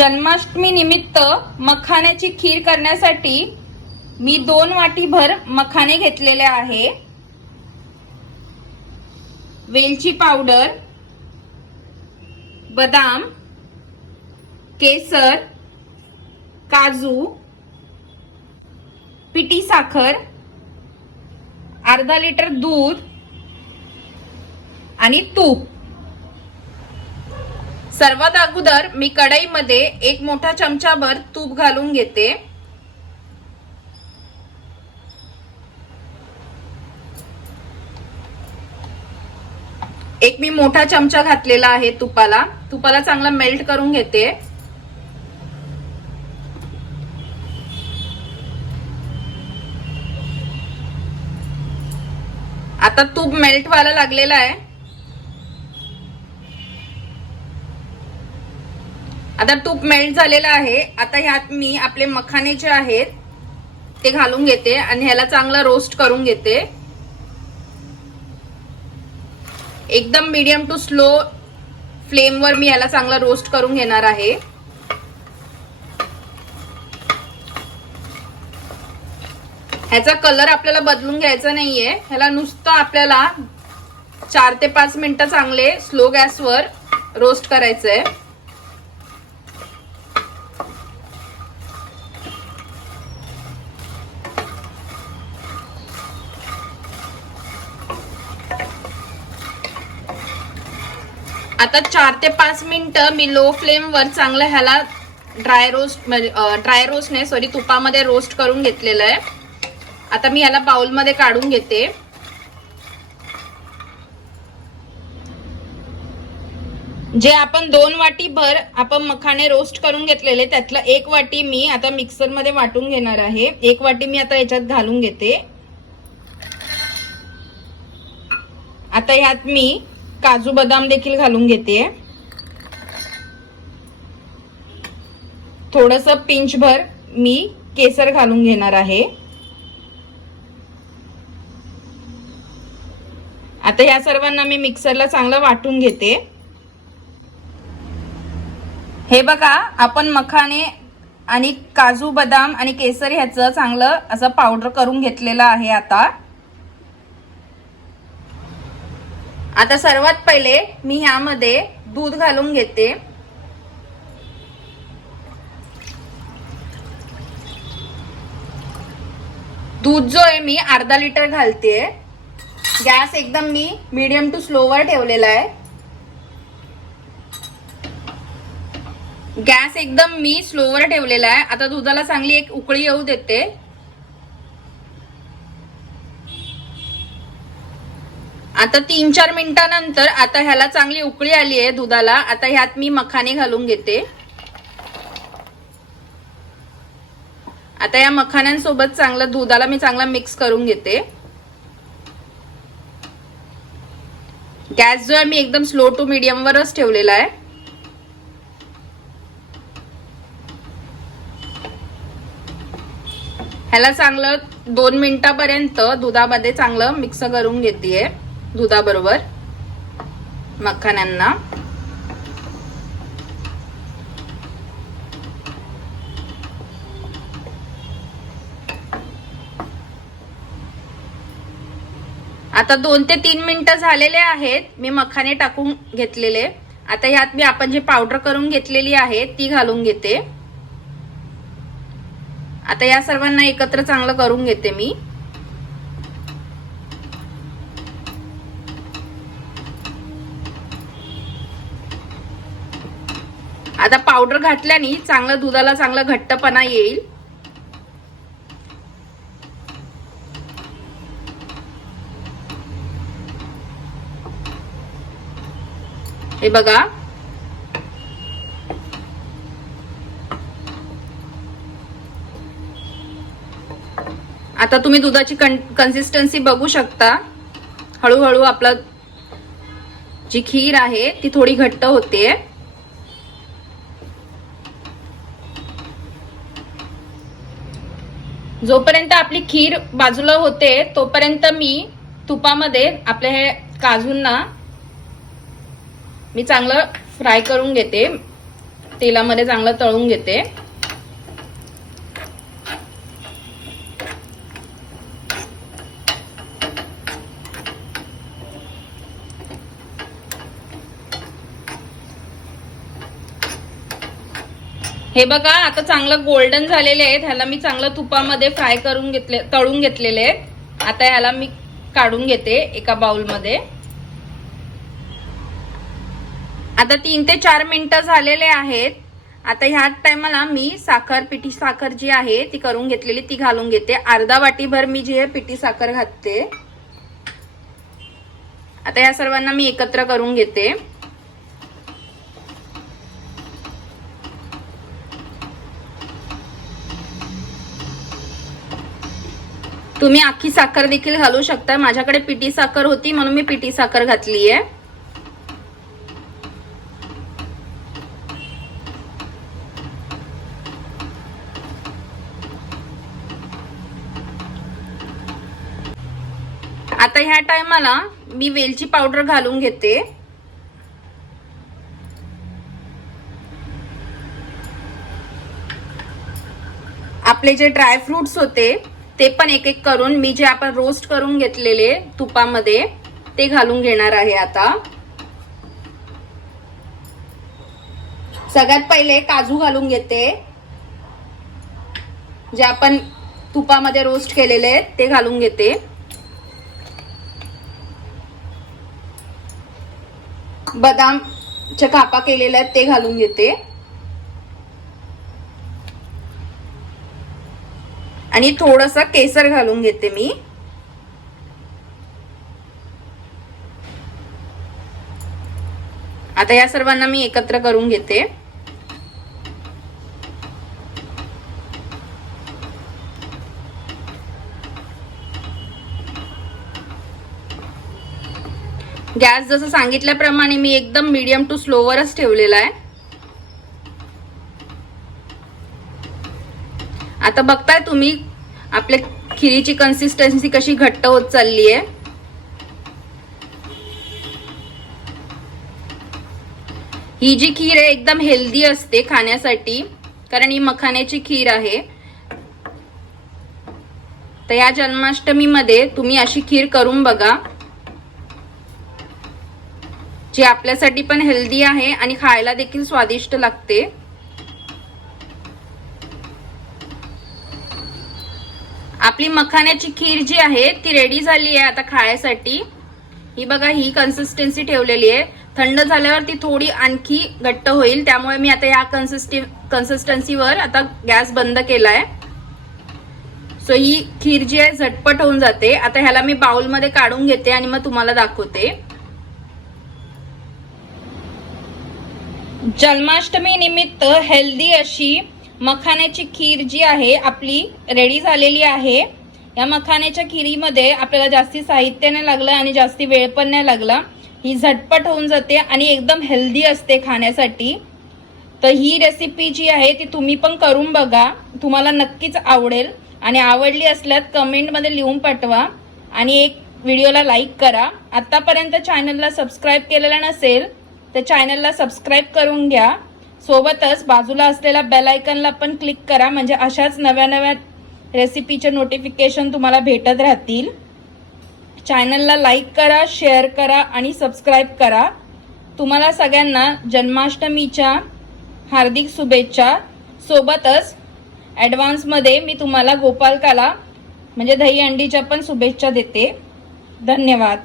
जन्माष्टमी निमित्त मखाण्याची खीर करण्यासाठी मी दोन वाटीभर मखाने घेतलेले आहे. वेलची पावडर बदाम केसर काजू पिटी साखर अर्धा लिटर दूध आणि तूप. सर्वात अगोदर मी कढईमध्ये एक मोठा चमचाभर तूप घालून घेते. एक मी मोठा चमचा घातलेला आहे तुपाला. तुपाला चांगला मेल्ट करून घेते. आता तूप मेल्ट व्हायला लागलेला आहे. आता तूप मेल्ट झालेलं आहे. आता ह्यात मी आपले मखाने जे आहेत ते घालून घेते आणि ह्याला चांगला रोस्ट करून घेते. एकदम मीडियम टू स्लो फ्लेमवर मी याला चांगला रोस्ट करून घेणार आहे. ह्याचा कलर आपल्याला बदलून घ्यायचा नाहीये. ह्याला नुसतं आपल्याला चार ते पाच मिनिटं चांगले स्लो गॅसवर रोस्ट करायचं आहे आता चार ते पाच मिनटं मी लो फ्लेमवर चांगलं ह्याला ड्राय रोस्ट म्हणजे ड्राय रोस्ट नाही सॉरी तुपामध्ये रोस्ट करून घेतलेलं आहे. आता मी ह्याला बाउलमध्ये काढून घेते. जे आपण दोन वाटी भर आपण मखाणे रोस्ट करून घेतलेले त्यातलं एक वाटी मी आता मिक्सरमध्ये वाटून घेणार आहे. एक वाटी मी आता याच्यात घालून घेते. आता ह्यात मी काजू बदाम देखील घालून घेते. थोडस पिंचभर मी केसर घालून घेणार आहे. आता या सर्वांना मी मिक्सरला चांगलं वाटून घेते. हे बघा आपण मखाने आणि काजू बदाम आणि केसर ह्याचं चांगलं असं पावडर करून घेतलेलं आहे आता. आता सर्वात पहिले मी ह्यामध्ये दूध घालून घेते. दूध जो आहे मी अर्धा लिटर घालते. गॅस एकदम मी मीडियम टू स्लोवर ठेवलेला आहे. गॅस एकदम मी स्लोवर ठेवलेला आहे. आता दुधाला चांगली एक उकळी येऊ देते. आता तीन चार मिनिटानंतर आता ह्याला चांगली उकळी आली आहे दुधाला. आता ह्यात मी मखाने घालून घेते. आता या मखाण्यांसोबत चांगलं दुधाला मी चांगला मिक्स करून घेते. गॅस जो आहे मी एकदम स्लो टू मीडियम वरच ठेवलेला आहे. ह्याला चांगलं दोन मिनिटापर्यंत दुधामध्ये चांगलं मिक्स करून घेते दुधाबरोबर मखाण्यांना. आता दोन ते तीन मिनिटं झालेले आहेत. मी मखाने टाकून घेतलेले. आता ह्यात मी आपण जे पावडर करून घेतलेली आहे ती घालून घेते. आता या सर्वांना एकत्र चांगलं करून घेते मी. आता पावडर घातल्याने चांगलं दुधाला चांगला घट्टपणा येईल. हे बघा. आता तुम्ही दुधाची कन्सिस्टन्सी बघू शकता. हळूहळू आपला जी खीर आहे ती थोडी घट्ट होते. जोपर्यंत आपली खीर बाजूला होते तोपर्यंत मी तुपामध्ये आपल्या हे काजूंना मी चांगलं फ्राय करून घेते. तेलामध्ये चांगलं तळून घेते. हे बघा आता चांगलं गोल्डन झालेले आहेत. ह्याला मी चांगलं तुपामध्ये फ्राय करून घेतले तळून घेतलेले आहेत. आता ह्याला मी काढून घेते एका बाउलमध्ये आता तीन ते चार मिनिटं झालेले आहेत. आता ह्या टायमाला मी साखर पिठी साखर जी आहे ती करून घेतलेली ती घालून घेते. अर्धा वाटीभर मी जी आहे पिठी साखर घालते आता या सर्वांना मी एकत्र करून घेते. तुम्ही अख्खी साखर देखील घालू शकता माझ्याकडे पिटी साखर होती म्हणून मी पिटी साखर घातली आहे आता ह्या टायमाला मी वेलची पावडर घालून घेते. आपले जे ड्रायफ्रुट्स होते ते पण एक एक करून मी जे आपण रोस्ट करून घेतलेले तुपामध्ये ते घालून घेणार आहे आता. सगळ्यात पहिले काजू घालून घेते. जे आपण तुपामध्ये रोस्ट केलेले आहेत ते घालून घेते. बदामच्या कापा केलेल्या आहेत ते घालून घेते. आणि थोडस केसर घालून घेते मी. आता या सर्वांना मी एकत्र करून घेते. गॅस जसं सांगितल्याप्रमाणे मी एकदम मीडियम टू स्लोवरच ठेवलेला आहे. आता बघताय तुम्ही आपल्या खिरीची कन्सिस्टन्सी कशी घट्ट होत चालली आहे ही जी खीर आहे एकदम हेल्दी असते खाण्यासाठी कारण ही मखाण्याची खीर आहे. तर या जन्माष्टमीमध्ये तुम्ही अशी खीर करून बघा जी आपल्यासाठी पण हेल्दी आहे आणि खायला देखील स्वादिष्ट लागते. आपली मखाण्याची खीर जी आहे ती रेडी झाली आहे आता खायसाठी ही बघा ही कन्सिस्टन्सी ठेवलेली आहे. थंड झाल्यावर ती थोडी आणखी घट्ट होईल. त्यामुळे मी आता या कन्सिस्टि कन्सिस्टन्सीवर आता गॅस बंद केला आहे सो ही खीर जी आहे झटपट होऊन जाते. आता ह्याला मी बाउलमध्ये काढून घेते आणि मग तुम्हाला दाखवते. जन्माष्टमी निमित्त हेल्दी अशी मखाण्याची खीर जी आहे आपली रेडी झालेली आहे. या मखाण्याच्या खिरीमध्ये आपल्याला जास्ती साहित्य नाही लागलं आणि जास्ती वेळ पण नाही लागला. ही झटपट होऊन जाते आणि एकदम हेल्दी असते खाण्यासाठी. तर ही रेसिपी जी आहे ती तुम्ही पण करून बघा. तुम्हाला नक्कीच आवडेल. आणि आवडली असल्यास कमेंटमध्ये लिहून पाठवा. आणि एक व्हिडिओला लाईक करा. आत्तापर्यंत चॅनलला सबस्क्राईब केलेलं नसेल तर चॅनलला सबस्क्राईब करून घ्या. सोबतच बाजूला असलेल्या बेल आयकनला पण क्लिक करा. म्हणजे अशाच नव्या नव्या रेसिपीचे नोटिफिकेशन तुम्हाला भेटत राहतील. चॅनलला लाईक करा शेअर करा आणि सबस्क्राईब करा. तुम्हाला सगळ्यांना जन्माष्टमीच्या हार्दिक शुभेच्छा. सोबतच ॲडव्हान्समध्ये मी तुम्हाला गोपालकाला म्हणजे दही अंडीच्या पण शुभेच्छा देते. धन्यवाद.